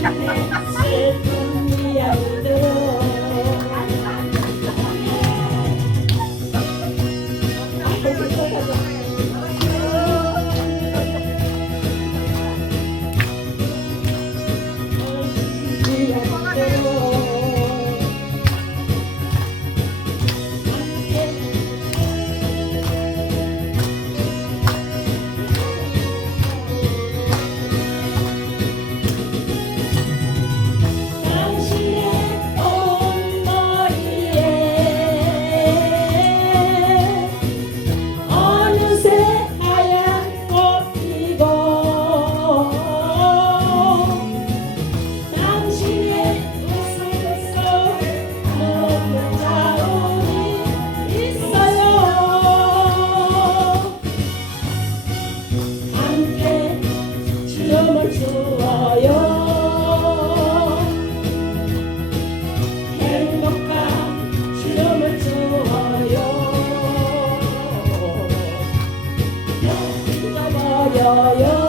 เดียวเดิน yo yo